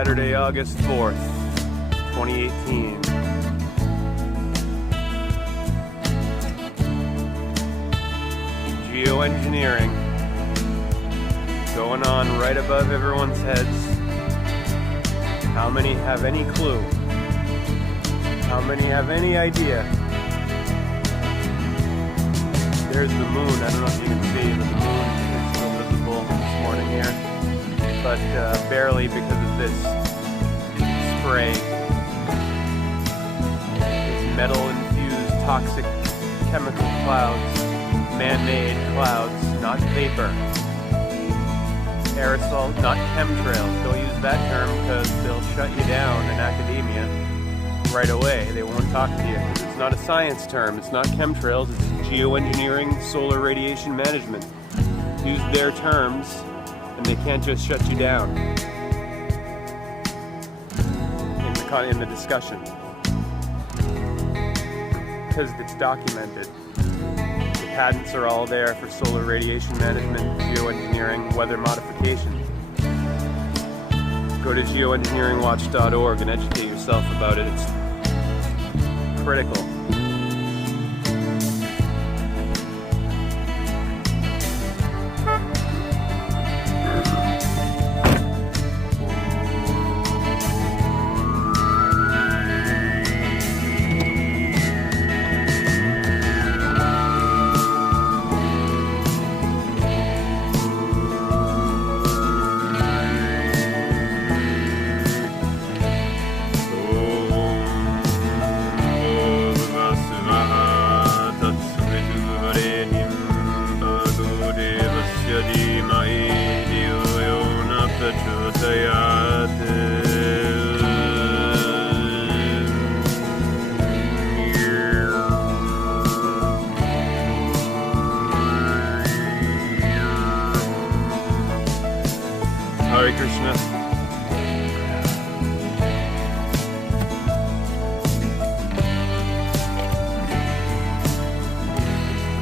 Saturday, August 4th, 2018. Geoengineering going on right above everyone's heads. How many have any clue? How many have any idea? There's the moon. I don't know if you can see, but the moon is still visible this morning here. But barely because of this spray. These metal-infused toxic chemical clouds, man-made clouds, not vapor. Aerosol, not chemtrails. Don't use that term because they'll shut you down in academia right away. They won't talk to you because it's not a science term. It's not chemtrails. It's geoengineering, solar radiation management. Use their terms, and they can't just shut you down in the discussion because it's documented. The patents are all there for solar radiation management, geoengineering, weather modification. Go to geoengineeringwatch.org and educate yourself about it. It's critical. Hare Krishna.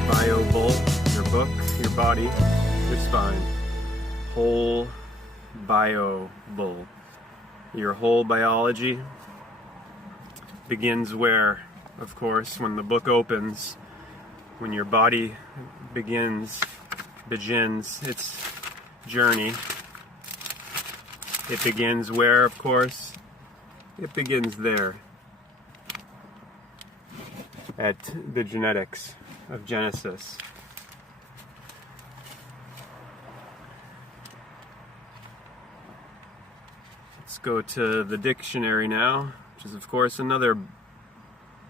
Bio Bull, your book, your body, your spine. Whole Bio Bull. Your whole biology begins where, of course, when the book opens, when your body begins its journey. It begins where, of course? It begins there. At the genetics of Genesis. Let's go to the dictionary now, which is, of course, another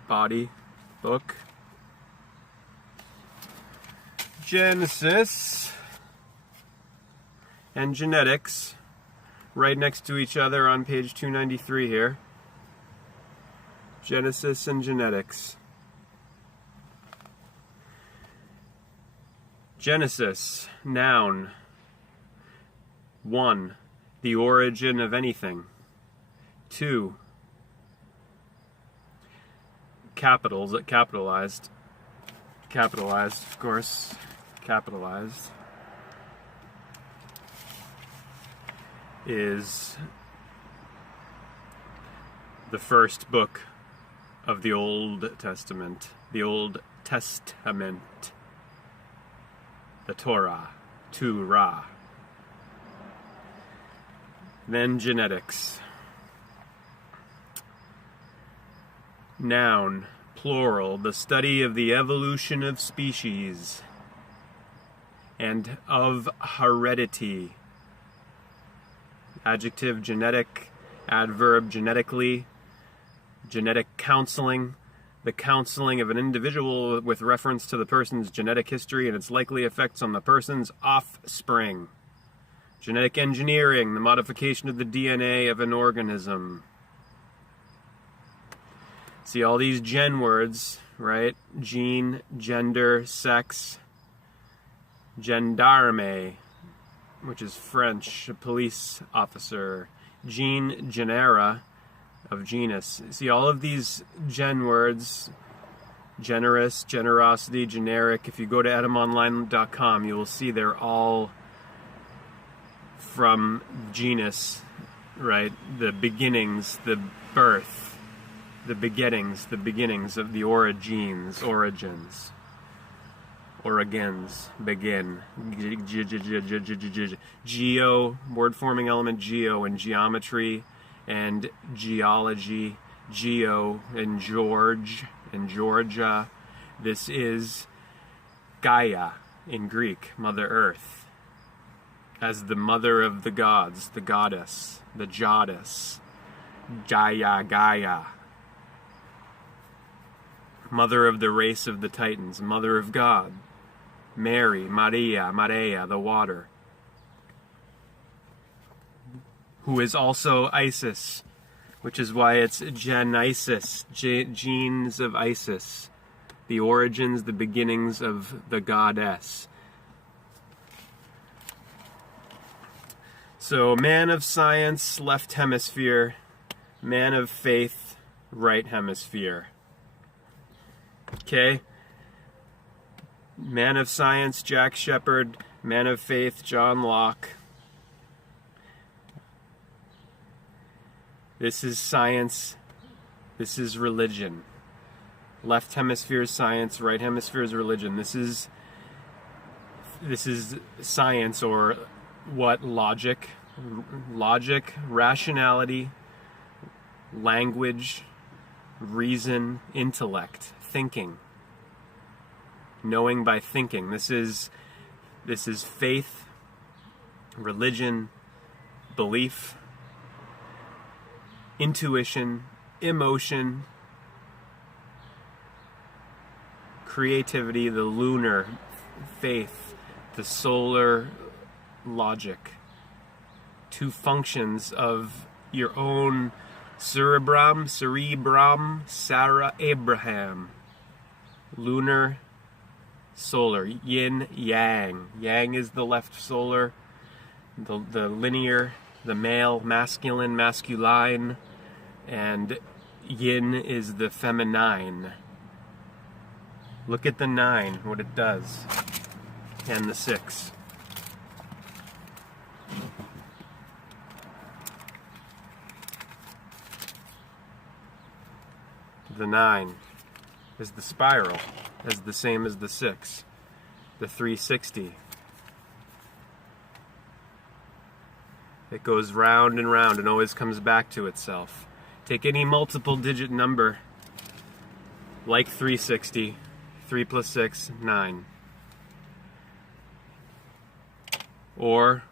body book. Genesis and genetics. Right next to each other on page 293 here. Genesis and genetics. Genesis, noun. 1. The origin of anything. 2. Capitalized, of course, capitalized. Is the first book of the Old Testament. The Old Testament. The Torah. Torah. Then genetics. Noun, plural, the study of the evolution of species and of heredity. Adjective, genetic. Adverb, genetically. Genetic counseling. The counseling of an individual with reference to the person's genetic history and its likely effects on the person's offspring. Genetic engineering, the modification of the DNA of an organism. See all these gen words, right? Gene, gender, sex. Gendarme, which is French, a police officer. Gene, genera, of genus. See all of these gen words, generous, generosity, generic. If you go to etymonline.com, you will see they're all from genus, right? The beginnings, the birth, the beginnings of the origins, begin. Geo, word forming element geo in geometry and geology, geo in George and Georgia. This is Gaia in Greek, Mother Earth, as the mother of the gods, the goddess, the Jadis, Gaia. Mother of the race of the Titans, mother of God, Mary, Maria, the water, who is also Isis, which is why it's Genesis, genes of Isis, the origins, the beginnings of the goddess. So, man of science, left hemisphere, man of faith, right hemisphere. Okay? Man of science, Jack Shepherd. Man of faith, John Locke. This is science. This is religion. Left hemisphere is science, right hemisphere is religion. This is science, or what? Logic, rationality, language, reason, intellect, thinking. Knowing by thinking. This is faith, religion, belief, intuition, emotion, creativity, the lunar faith, the solar logic. Two functions of your own cerebrum, Sarah Abraham. Lunar, solar, yin, yang. Yang is the left solar, the linear, the male, masculine, masculine, and yin is the feminine. Look at the 9, what it does, and the 6. The 9 is the spiral, is the same as the 6, the 360. It goes round and round and always comes back to itself. Take any multiple digit number, like 360, 3 plus 6, 9. Or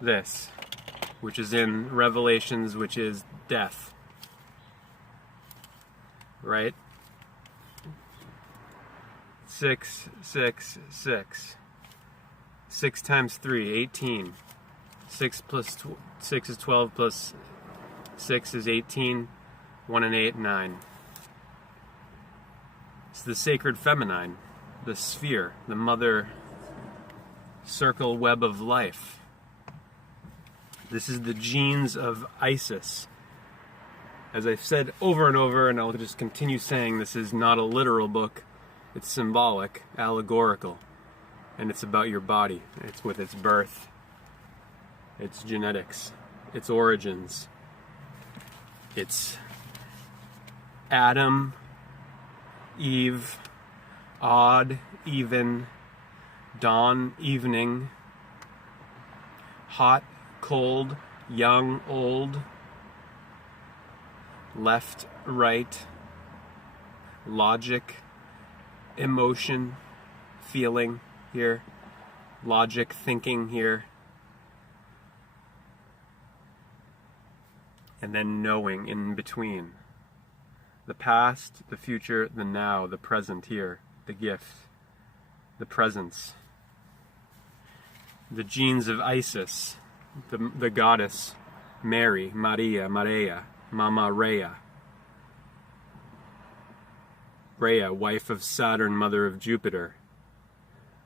this, which is in Revelations, which is death. Right? 6, 6, 6. 6 times 3, 18. 6 plus 6 is 12, plus 6 is 18. 1 and 8, 9. It's the sacred feminine, the sphere, the mother circle web of life. This is the genes of Isis. As I've said over and over, and I'll just continue saying, this is not a literal book. It's symbolic, allegorical, and it's about your body. It's with its birth, its genetics, its origins. It's Adam, Eve, odd, even, dawn, evening, hot, cold, young, old, left, right, logic, emotion, feeling here, logic, thinking here, and then knowing in between. The past, the future, the now, the present here, the gift, the presence. The genes of Isis, the goddess, Mary, Maria, Mama Rhea. Rhea, wife of Saturn, mother of Jupiter.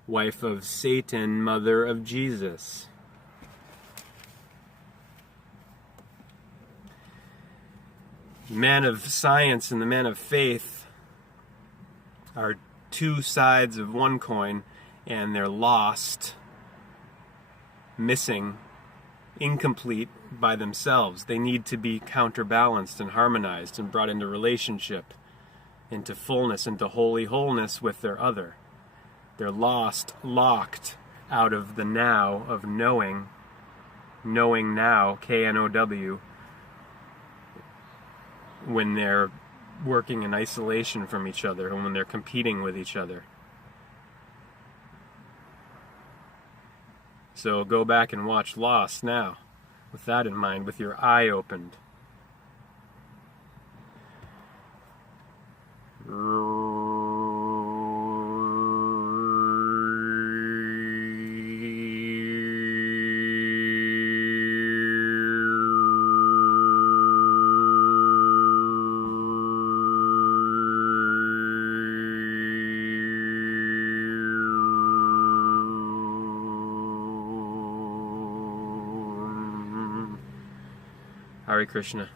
Wife of Satan, mother of Jesus. The man of science and the man of faith are two sides of one coin, and they're lost, missing incomplete by themselves. They need to be counterbalanced and harmonized and brought into relationship, into fullness, into holy wholeness with their other. They're locked out of the now of knowing now, K-N-O-W, when they're working in isolation from each other and when they're competing with each other. So go back and watch Lost now, with that in mind, with your eye opened. Hare Krishna.